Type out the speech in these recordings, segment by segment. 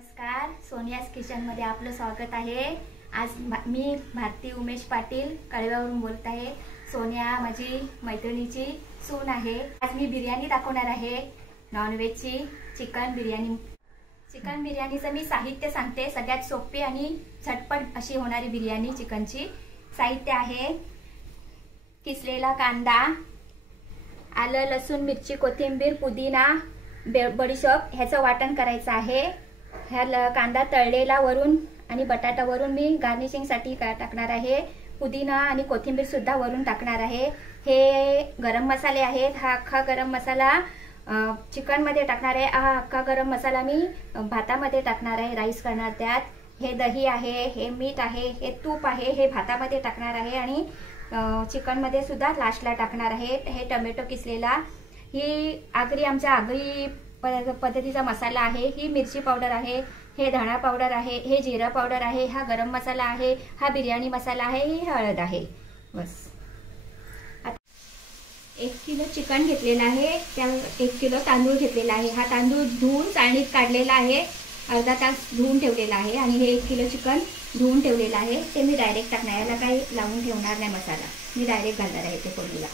नमस्कार, सोनियाज किचनमध्ये आपलं स्वागत आहे। आज मी भारती उमेश पाटील कळव्यावरून बोलत आहे। सोनिया माझी मैत्रिणीची सून आहे। आज मी बिर्याणी दाखवणार आहे, नॉनव्हेजची चिकन बिर्याणी। चिकन बिर्याणीचं मी साहित्य सांगते। सगळ्यात सोपी आणि झटपट अशी होणारी बिर्याणी चिकनची। साहित्य आहे किसलेला कांदा, आलं लसूण मिरची कोथिंबीर पुदिना बडीशोप ह्याचं वाटण करायचं आहे। ह्या कांदा तळलेला वरून आणि बटाटा वरून मी गार्निशिंग साठी टाकणार आहे। पुदिना आणि कोथिंबीर सुद्धा वरून टाकणार आहे। हे गरम मसाले आहेत। हा अख्खा गरम मसाला चिकन मध्ये टाकणार आहे। हा अख्खा गरम मसाला मी भातामध्ये टाकणार आहे, राईस करणार त्यात। हे दही आहे, हे मीठ आहे, हे तूप आहे, हे भातामध्ये टाकणार आहे आणि चिकन मध्ये सुद्धा लास्टला टाकणार आहे। हे टोमॅटो किसलेला, ही आमच्या आगरी पद्धतीचा मसाला आहे। ही मिरची पावडर आहे, हे धणा पावडर आहे, हे जिरा पावडर आहे, हा गरम मसाला आहे, हा बिर्याणी मसाला आहे, ही हळद आहे। बस 1 किलो चिकन घेतलेला आहे, त्या 1 किलो तांदूळ घेतलेला आहे। हा तांदूळ धुवून चाळणीत काढलेला आहे, अर्धा तास धुवून ठेवलेला आहे आणि हे 1 किलो चिकन धुवून ठेवलेला आहे। ते मी डायरेक्ट टाकणार, याला काही लावून ठेवणार नाही मसाला, मी डायरेक्ट घालणार आहे ते फोडणीला।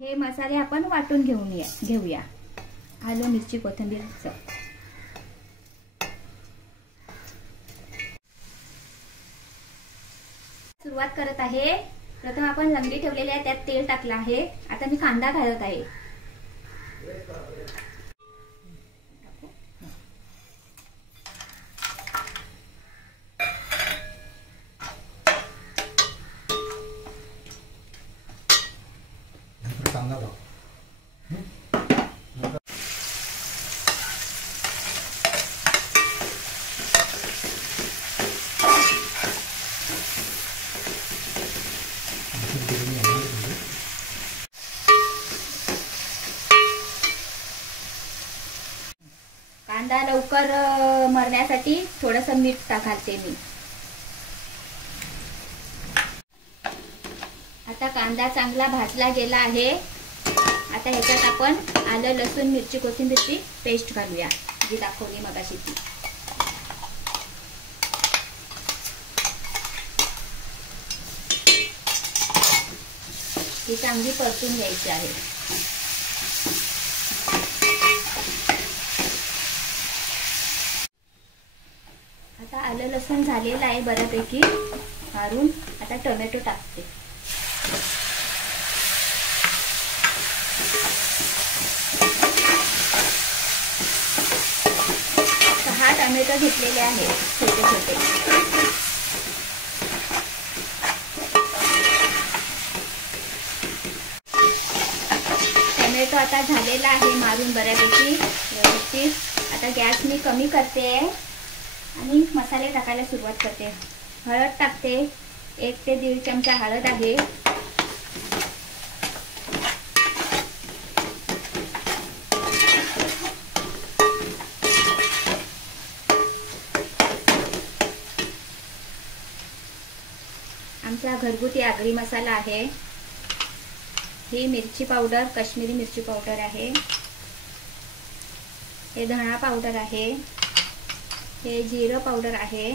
हे मसाले आपण वाटून घेऊया। आलं मिरची कोथिंबीर सुरुवात करत आहे। प्रथम आपण लंगडी ठेवलेली आहे, त्यात तेल टाकलं आहे। आता मी कांदा घालत आहे। कांदा लवकर मरण्यासाठी थोडंसं मीठ घालते मी। आता कांदा चांगला भाजला गेला आहे। आता ह्याच्यात आपण आलं लसूण मिरची कोथिंबीरची पेस्ट घालूया, जी दाखवली मगाशी ती। ती चांगली परतून घ्यायची आहे। आता आलं लसूण झालेलं आहे बऱ्यापैकी मारून। आता टोमॅटो टाकते। हा टोमॅटो घेतलेले आहे छोटे छोटे। टोमॅटो आता झालेला आहे मारून बऱ्यापैकी व्यवस्थित। आता गॅस मी कमी करते आणि मसाले टाकायला सुरुवात करते। हळद टाकते, 1 ते 1.5 चमचा हळद आहे। आमचा घरगुती आगरी मसाला आहे। ही मिरची पावडर, काश्मीरी मिरची पावडर आहे। हे धणा पावडर आहे, हे जिरा पावडर आहे,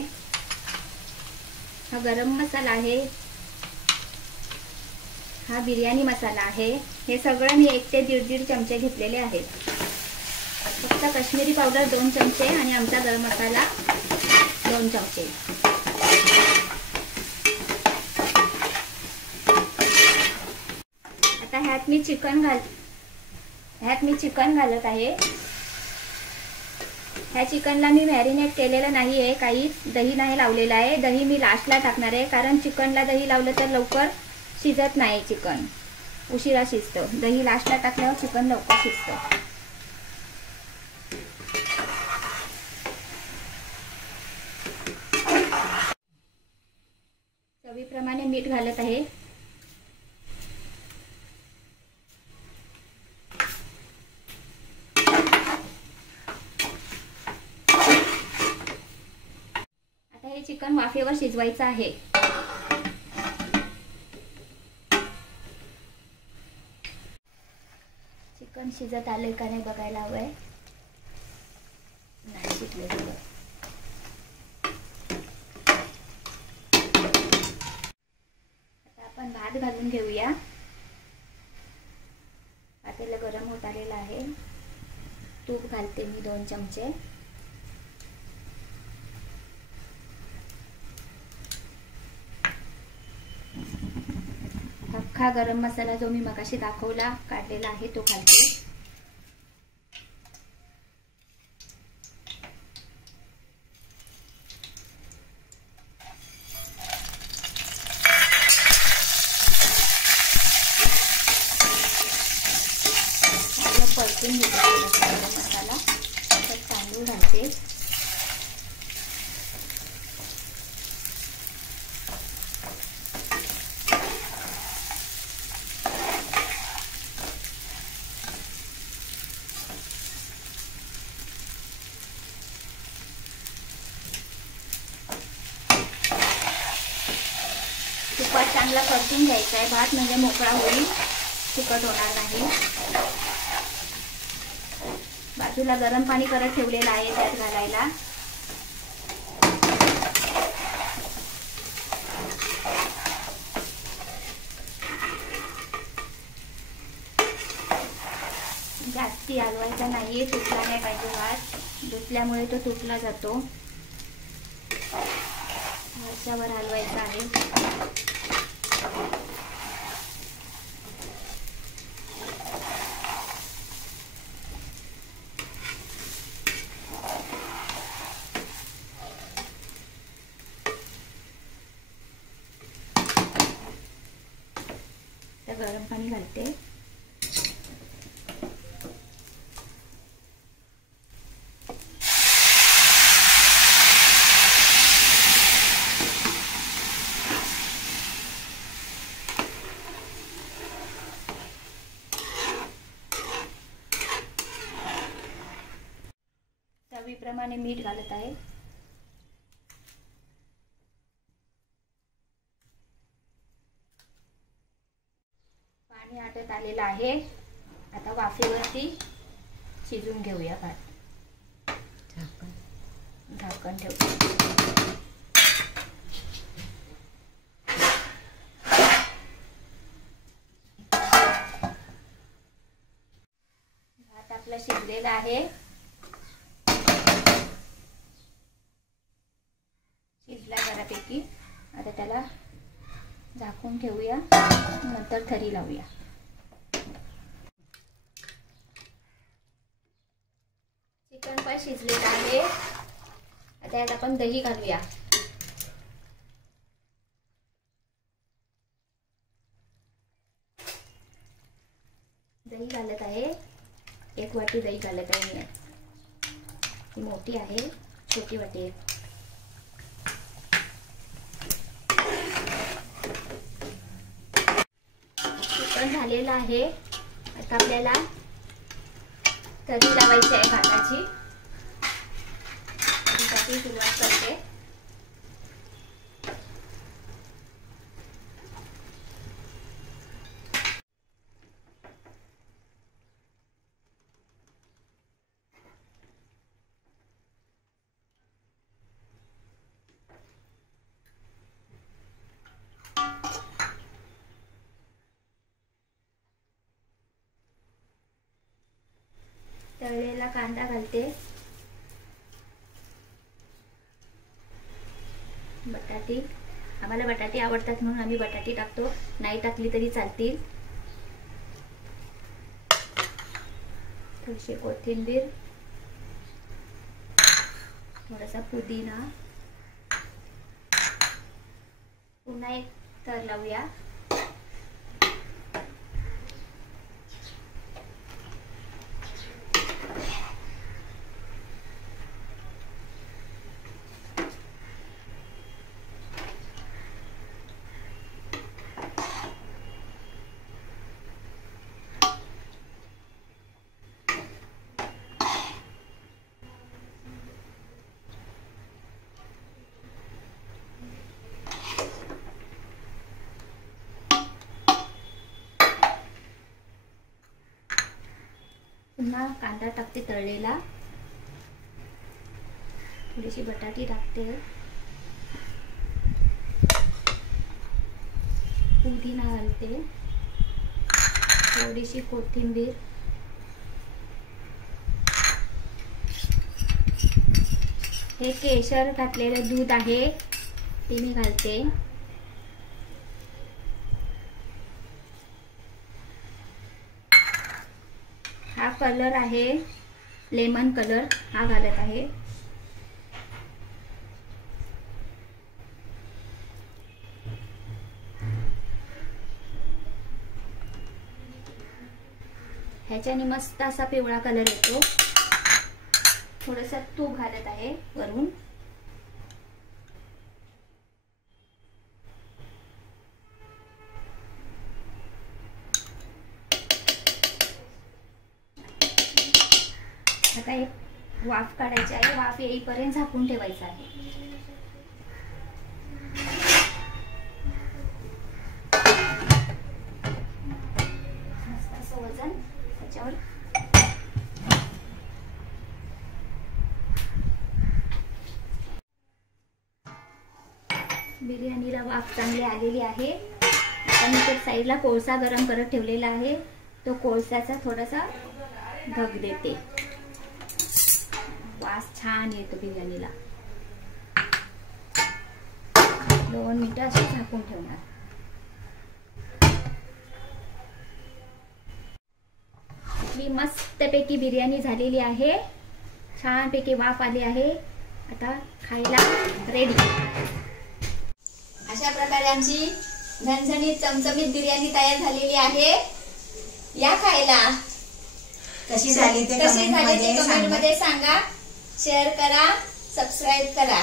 हा गरम मसाला आहे, हा बिर्याणी मसाला आहे। हे सगळं मी 1 ते 1.5 चमचे घेतलेले आहेत। फक्त काश्मीरी पावडर 2 चमचे आणि आमचा गरम मसाला 2 चमचे। आता ह्यात मी चिकन घालत आहे। ह्या चिकनला मी मॅरिनेट केलेलं नाही आहे, काही दही नाही लावलेलं आहे। दही मी लास्टला टाकणार आहे, कारण चिकनला दही लावलं तर लवकर शिजत नाही, चिकन उशिरा शिजतं। दही लास्टला टाकल्यावर चिकन लवकर शिजतं। चवीप्रमाणे मीठ घालत आहे। चिकन वाफेवर शिजवायचं आहे। चिकन शिजत आले का नाही बघायला हवंय। नाही शिजलेलं. आता आपण भात घालून घेऊया. पातेलं गरम होत आलेलं आहे. तूप घालते मी 2 चमचे. अख्खा गरम मसाला जो मी मगाशी दाखवला काढलेला आहे तो घालते. परतून घेते मसाला. तर तांदूळ घालते. तुपात चांगला परतून घ्यायचा आहे भात, म्हणजे मोकळा होईल, चिकट होणार नाही. बाजूला गरम पाणी करत ठेवलेलं आहे त्यात घालायला. जास्ती हलवायचा नाहीये, तुटला नाही पाहिजे भात. धुतल्यामुळे तो तुटला जातो. वरच्यावर हलवायचा आहे. गरम पाणी घालते. चवीप्रमाणे मीठ घालत आहे. पाणी आटत आलेलं आहे. आता वाफेवरती शिजून घेऊया भात. झाकण ठेवते. भात आपला शिजलेला आहे. शिजला बऱ्यापैकी. आता त्याला झाकून ठेवूया, नंतर थरी लावूया. चिकन पण शिजलेलं आहे. आता यात आपण दही घालूया. दही घालत आहे. 1 वाटी दही घालत आहे मी. ही मोठी आहे, छोटी वाटी आहे. झालेला आहे. आता आपल्याला तरी लावायची आहे भाताची. त्यासाठी सुरुवात करते. तळलेला कांदा घालते. बटाटी, आम्हाला बटाटे आवडतात म्हणून आम्ही बटाटे टाकतो. नाही टाकली तरी चालतील. थोडीशी कोथिंबीर, थोडासा पुदिना. पुन्हा एक थर लावूया. पुन्हा कांदा टाकते तळलेला. थोडीशी बटाटी टाकते, पुदिना घालते, थोडीशी कोथिंबीर, हे केशर घातलेलं दूध आहे ते मी घालते, हा कलर आहे लेमन कलर, हा घालत आहे, ह्याच्याने मस्त असा पिवळा कलर येतो। थोडंसं तूप घालत आहे वरून, आता एक वाफ काढायची आहे, वाफ येईपर्यंत झाकून ठेवायचं आहे। मस्त असं वजन त्याच्यावर बिर्याणीला वाफ चांगली आलेली आहे। आता मी ते साईडला कोळसा गरम करत ठेवलेला आहे, तो कोळसाचा थोडासा ढग देते, वास छान येतो बिर्याणीला। 2 मिनिटं अशी झाकून ठेवणार। आपली मस्तपैकी बिर्याणी झालेली आहे, छानपैकी वाफ आली आहे, आता खायला रेडी। अशा प्रकारे आमची झणझणीत चमचमीत बिर्याणी तयार झालेली आहे, या खायला। कशी झाली ते कमेंट मध्ये सांगा, शेअर करा, सबस्क्राईब करा।